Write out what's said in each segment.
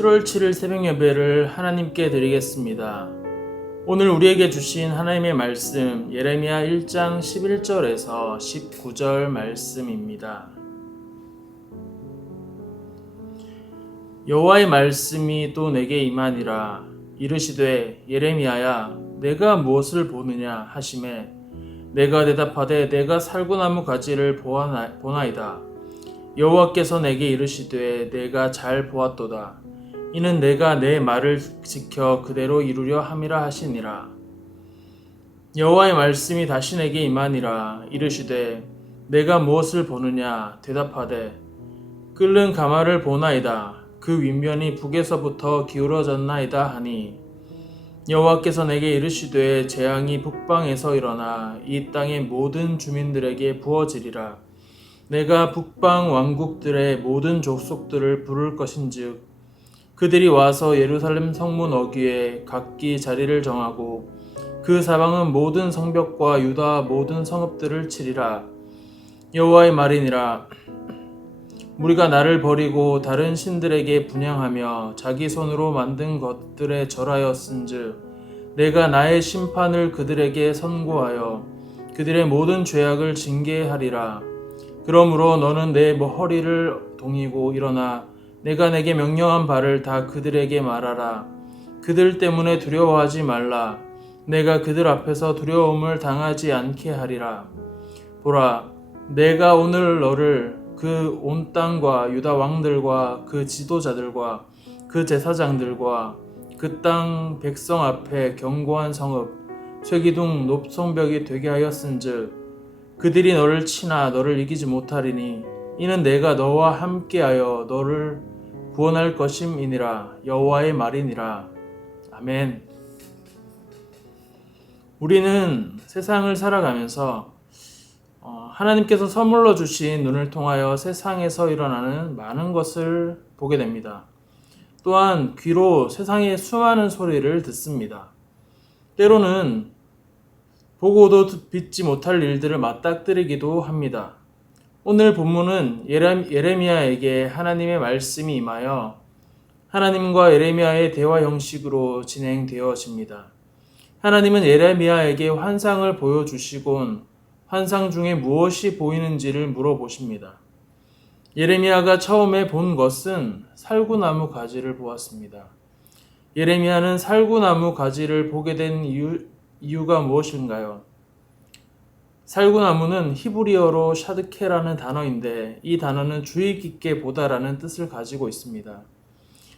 7월 7일 새벽 예배를 하나님께 드리겠습니다. 오늘 우리에게 주신 하나님의 말씀 예레미야 1장 11절에서 19절 말씀입니다. 여호와의 말씀이 또 내게 임하니라. 이르시되 예레미야야 내가 무엇을 보느냐 하시매 내가 대답하되 내가 살구나무 가지를 보나이다. 여호와께서 내게 이르시되 내가 잘 보았도다. 이는 내가 내 말을 지켜 그대로 이루려 함이라 하시니라. 여호와의 말씀이 다시 내게 임하니라. 이르시되 내가 무엇을 보느냐 대답하되 끓는 가마를 보나이다. 그 윗면이 북에서부터 기울어졌나이다 하니 여호와께서 내게 이르시되 재앙이 북방에서 일어나 이 땅의 모든 주민들에게 부어지리라. 내가 북방 왕국들의 모든 족속들을 부를 것인즉 그들이 와서 예루살렘 성문 어귀에 각기 자리를 정하고 그 사방은 모든 성벽과 유다 모든 성읍들을 치리라. 여호와의 말이니라. 무리가 나를 버리고 다른 신들에게 분향하며 자기 손으로 만든 것들에 절하였은즉 내가 나의 심판을 그들에게 선고하여 그들의 모든 죄악을 징계하리라. 그러므로 너는 내 허리를 동이고 일어나 내가 내게 명령한 바를 다 그들에게 말하라. 그들 때문에 두려워하지 말라. 내가 그들 앞에서 두려움을 당하지 않게 하리라. 보라, 내가 오늘 너를 그 온 땅과 유다 왕들과 그 지도자들과 그 제사장들과 그 땅 백성 앞에 견고한 성읍 쇠기둥 높성벽이 되게 하였은즉 그들이 너를 치나 너를 이기지 못하리니 이는 내가 너와 함께하여 너를 구원할 것임이니라. 여호와의 말이니라. 아멘. 우리는 세상을 살아가면서 하나님께서 선물로 주신 눈을 통하여 세상에서 일어나는 많은 것을 보게 됩니다. 또한 귀로 세상의 수많은 소리를 듣습니다. 때로는 보고도 듣지 못할 일들을 맞닥뜨리기도 합니다. 오늘 본문은 예레미야에게 하나님의 말씀이 임하여 하나님과 예레미야의 대화 형식으로 진행되어집니다. 하나님은 예레미야에게 환상을 보여주시곤 환상 중에 무엇이 보이는지를 물어보십니다. 예레미야가 처음에 본 것은 살구나무 가지를 보았습니다. 예레미야는 살구나무 가지를 보게 된 이유가 무엇인가요? 살구나무는 히브리어로 샤드케라는 단어인데 이 단어는 주의 깊게 보다라는 뜻을 가지고 있습니다.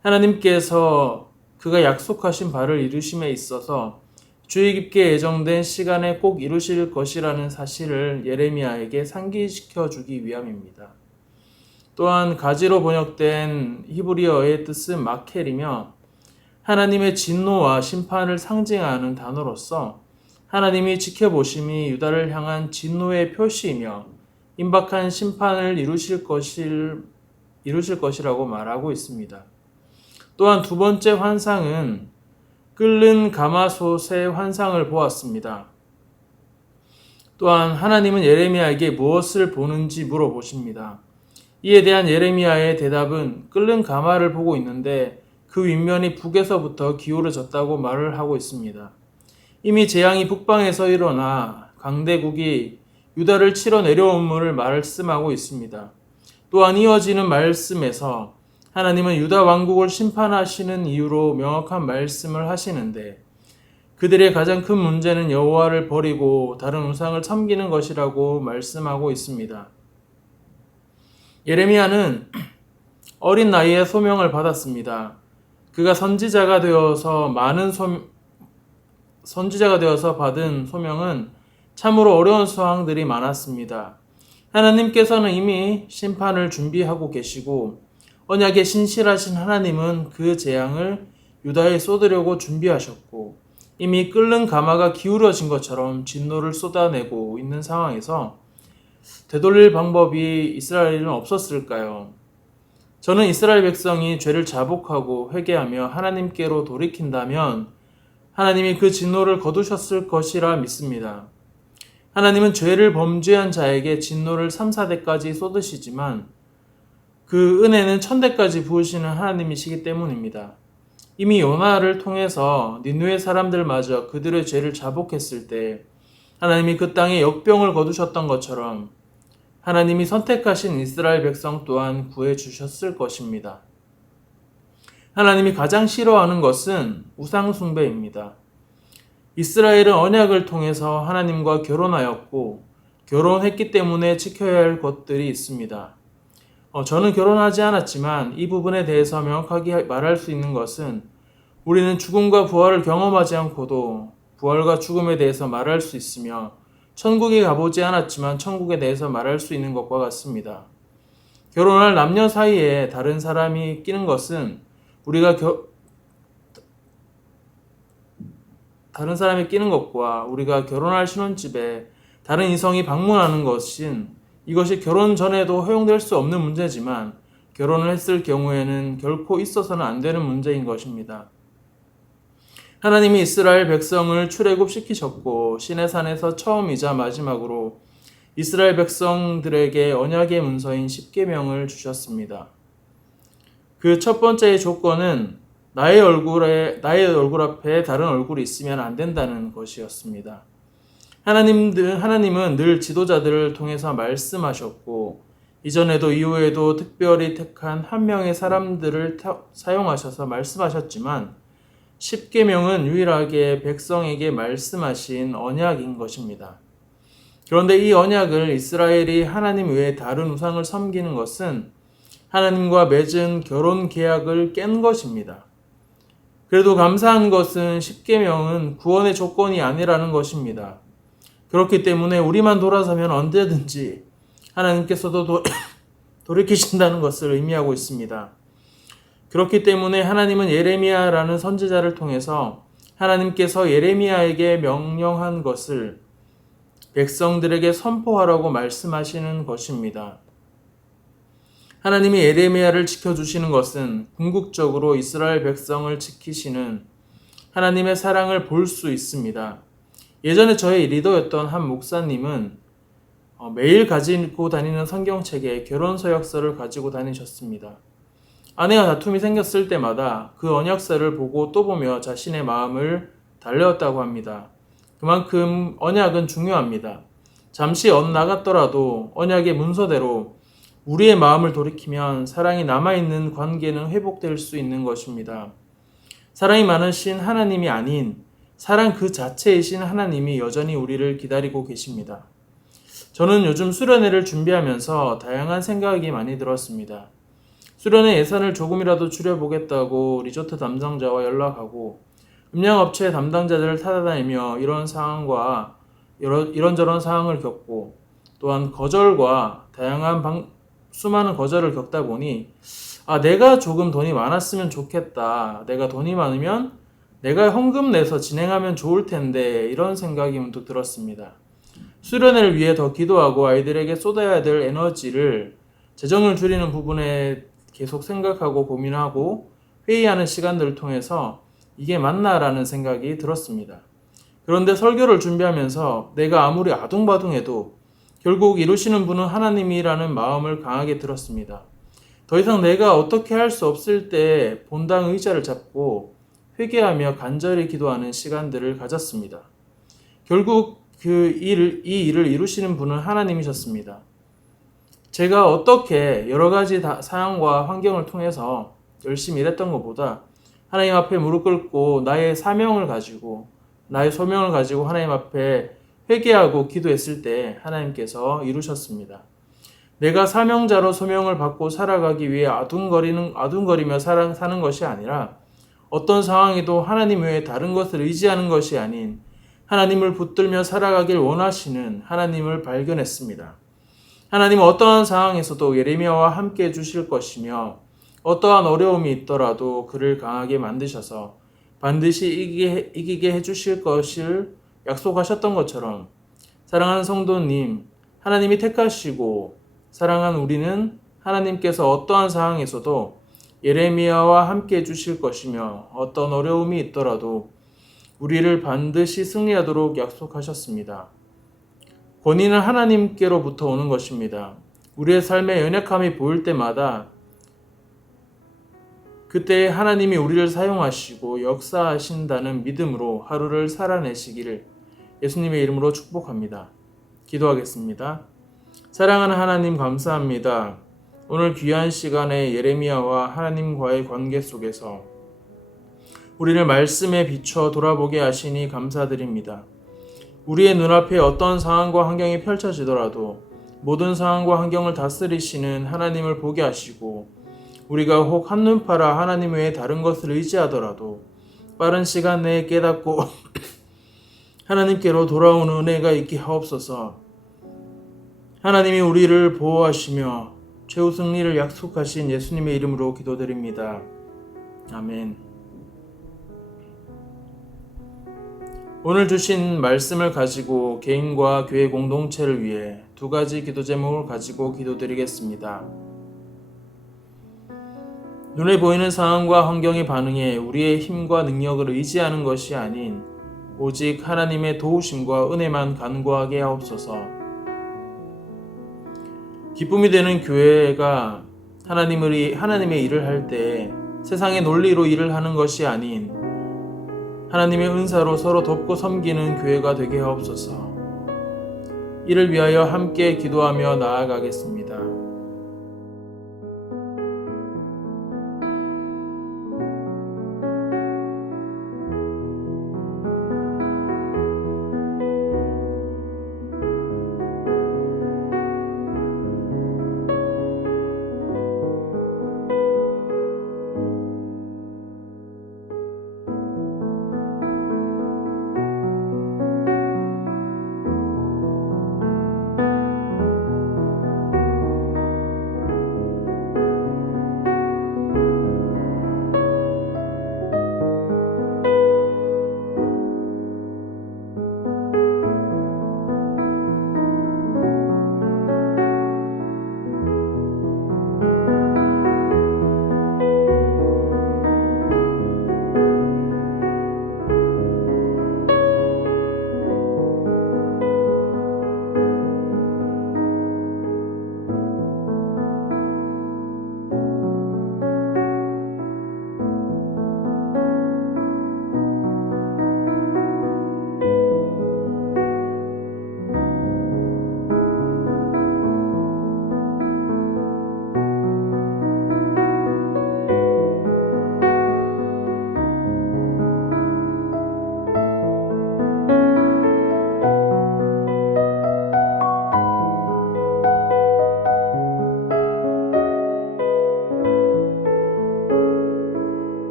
하나님께서 그가 약속하신 바를 이루심에 있어서 주의 깊게 예정된 시간에 꼭 이루실 것이라는 사실을 예레미야에게 상기시켜 주기 위함입니다. 또한 가지로 번역된 히브리어의 뜻은 마켈이며 하나님의 진노와 심판을 상징하는 단어로서 하나님이 지켜보심이 유다를 향한 진노의 표시이며 임박한 심판을 이루실 것이라고 말하고 있습니다. 또한 두 번째 환상은 끓는 가마솥의 환상을 보았습니다. 또한 하나님은 예레미야에게 무엇을 보는지 물어보십니다. 이에 대한 예레미야의 대답은 끓는 가마를 보고 있는데 그 윗면이 북에서부터 기울어졌다고 말을 하고 있습니다. 이미 재앙이 북방에서 일어나 강대국이 유다를 치러 내려옴을 말씀하고 있습니다. 또한 이어지는 말씀에서 하나님은 유다 왕국을 심판하시는 이유로 명확한 말씀을 하시는데 그들의 가장 큰 문제는 여호와를 버리고 다른 우상을 섬기는 것이라고 말씀하고 있습니다. 예레미야는 어린 나이에 소명을 받았습니다. 그가 선지자가 되어서 받은 소명은 참으로 어려운 상황들이 많았습니다. 하나님께서는 이미 심판을 준비하고 계시고 언약에 신실하신 하나님은 그 재앙을 유다에 쏟으려고 준비하셨고 이미 끓는 가마가 기울어진 것처럼 진노를 쏟아내고 있는 상황에서 되돌릴 방법이 이스라엘에는 없었을까요? 저는 이스라엘 백성이 죄를 자복하고 회개하며 하나님께로 돌이킨다면 하나님이 그 진노를 거두셨을 것이라 믿습니다. 하나님은 죄를 범죄한 자에게 진노를 3, 4대까지 쏟으시지만 그 은혜는 천대까지 부으시는 하나님이시기 때문입니다. 이미 요나를 통해서 니느웨 사람들마저 그들의 죄를 자복했을 때 하나님이 그 땅에 역병을 거두셨던 것처럼 하나님이 선택하신 이스라엘 백성 또한 구해주셨을 것입니다. 하나님이 가장 싫어하는 것은 우상 숭배입니다. 이스라엘은 언약을 통해서 하나님과 결혼하였고 결혼했기 때문에 지켜야 할 것들이 있습니다. 저는 결혼하지 않았지만 이 부분에 대해서 명확하게 말할 수 있는 것은 우리는 죽음과 부활을 경험하지 않고도 부활과 죽음에 대해서 말할 수 있으며 천국에 가보지 않았지만 천국에 대해서 말할 수 있는 것과 같습니다. 결혼할 남녀 사이에 다른 사람이 끼는 것은 다른 사람이 끼는 것과 우리가 결혼할 신혼집에 다른 이성이 방문하는 이것이 결혼 전에도 허용될 수 없는 문제지만 결혼을 했을 경우에는 결코 있어서는 안 되는 문제인 것입니다. 하나님이 이스라엘 백성을 출애굽시키셨고 시내산에서 처음이자 마지막으로 이스라엘 백성들에게 언약의 문서인 십계명을 주셨습니다. 그 첫 번째의 조건은 나의 얼굴 앞에 다른 얼굴이 있으면 안 된다는 것이었습니다. 하나님은 늘 지도자들을 통해서 말씀하셨고 이전에도 이후에도 특별히 택한 한 명의 사람들을 사용하셔서 말씀하셨지만 십계명은 유일하게 백성에게 말씀하신 언약인 것입니다. 그런데 이 언약을 이스라엘이 하나님 외에 다른 우상을 섬기는 것은 하나님과 맺은 결혼 계약을 깬 것입니다. 그래도 감사한 것은 십계명은 구원의 조건이 아니라는 것입니다. 그렇기 때문에 우리만 돌아서면 언제든지 하나님께서도 돌이키신다는 것을 의미하고 있습니다. 그렇기 때문에 하나님은 예레미야라는 선지자를 통해서 하나님께서 예레미야에게 명령한 것을 백성들에게 선포하라고 말씀하시는 것입니다. 하나님이 예레미야를 지켜주시는 것은 궁극적으로 이스라엘 백성을 지키시는 하나님의 사랑을 볼 수 있습니다. 예전에 저의 리더였던 한 목사님은 매일 가지고 다니는 성경책에 결혼 서약서를 가지고 다니셨습니다. 아내와 다툼이 생겼을 때마다 그 언약서를 보고 또 보며 자신의 마음을 달래었다고 합니다. 그만큼 언약은 중요합니다. 잠시 엇나갔더라도 언약의 문서대로 우리의 마음을 돌이키면 사랑이 남아있는 관계는 회복될 수 있는 것입니다. 사랑이 많으신 하나님이 아닌 사랑 그 자체이신 하나님이 여전히 우리를 기다리고 계십니다. 저는 요즘 수련회를 준비하면서 다양한 생각이 많이 들었습니다. 수련회 예산을 조금이라도 줄여보겠다고 리조트 담당자와 연락하고 음량업체 담당자들을 찾아다니며 이런저런 상황을 겪고 또한 거절과 수많은 거절을 겪다 보니 내가 조금 돈이 많았으면 좋겠다. 내가 돈이 많으면 내가 헌금 내서 진행하면 좋을 텐데 이런 생각이 문득 들었습니다. 수련회를 위해 더 기도하고 아이들에게 쏟아야 될 에너지를 재정을 줄이는 부분에 계속 생각하고 고민하고 회의하는 시간들을 통해서 이게 맞나라는 생각이 들었습니다. 그런데 설교를 준비하면서 내가 아무리 아둥바둥해도 결국 이루시는 분은 하나님이라는 마음을 강하게 들었습니다. 더 이상 내가 어떻게 할 수 없을 때 본당 의자를 잡고 회개하며 간절히 기도하는 시간들을 가졌습니다. 결국 이 일을 이루시는 분은 하나님이셨습니다. 제가 어떻게 여러 가지 상황과 환경을 통해서 열심히 일했던 것보다 하나님 앞에 무릎 꿇고 나의 소명을 가지고 하나님 앞에 회개하고 기도했을 때 하나님께서 이루셨습니다. 내가 사명자로 소명을 받고 살아가기 위해 아둥거리며 사는 것이 아니라 어떤 상황에도 하나님 외에 다른 것을 의지하는 것이 아닌 하나님을 붙들며 살아가길 원하시는 하나님을 발견했습니다. 하나님은 어떠한 상황에서도 예레미야와 함께 해주실 것이며 어떠한 어려움이 있더라도 그를 강하게 만드셔서 반드시 이기게 해주실 것을 약속하셨던 것처럼 사랑하는 성도님, 하나님이 택하시고 사랑한 우리는 하나님께서 어떠한 상황에서도 예레미야와 함께 해주실 것이며 어떤 어려움이 있더라도 우리를 반드시 승리하도록 약속하셨습니다. 권위는 하나님께로부터 오는 것입니다. 우리의 삶에 연약함이 보일 때마다 그때 하나님이 우리를 사용하시고 역사하신다는 믿음으로 하루를 살아내시기를 예수님의 이름으로 축복합니다. 기도하겠습니다. 사랑하는 하나님 감사합니다. 오늘 귀한 시간에 예레미야와 하나님과의 관계 속에서 우리를 말씀에 비춰 돌아보게 하시니 감사드립니다. 우리의 눈앞에 어떤 상황과 환경이 펼쳐지더라도 모든 상황과 환경을 다스리시는 하나님을 보게 하시고 우리가 혹 한눈 팔아 하나님 외에 다른 것을 의지하더라도 빠른 시간 내에 깨닫고 하나님께로 돌아오는 은혜가 있게 하옵소서. 하나님이 우리를 보호하시며 최후 승리를 약속하신 예수님의 이름으로 기도드립니다. 아멘. 오늘 주신 말씀을 가지고 개인과 교회 공동체를 위해 두 가지 기도 제목을 가지고 기도드리겠습니다. 눈에 보이는 상황과 환경에 반응해 우리의 힘과 능력을 의지하는 것이 아닌 오직 하나님의 도우심과 은혜만 간구하게 하옵소서. 기쁨이 되는 교회가 하나님의 일을 할 때 세상의 논리로 일을 하는 것이 아닌 하나님의 은사로 서로 돕고 섬기는 교회가 되게 하옵소서. 이를 위하여 함께 기도하며 나아가겠습니다.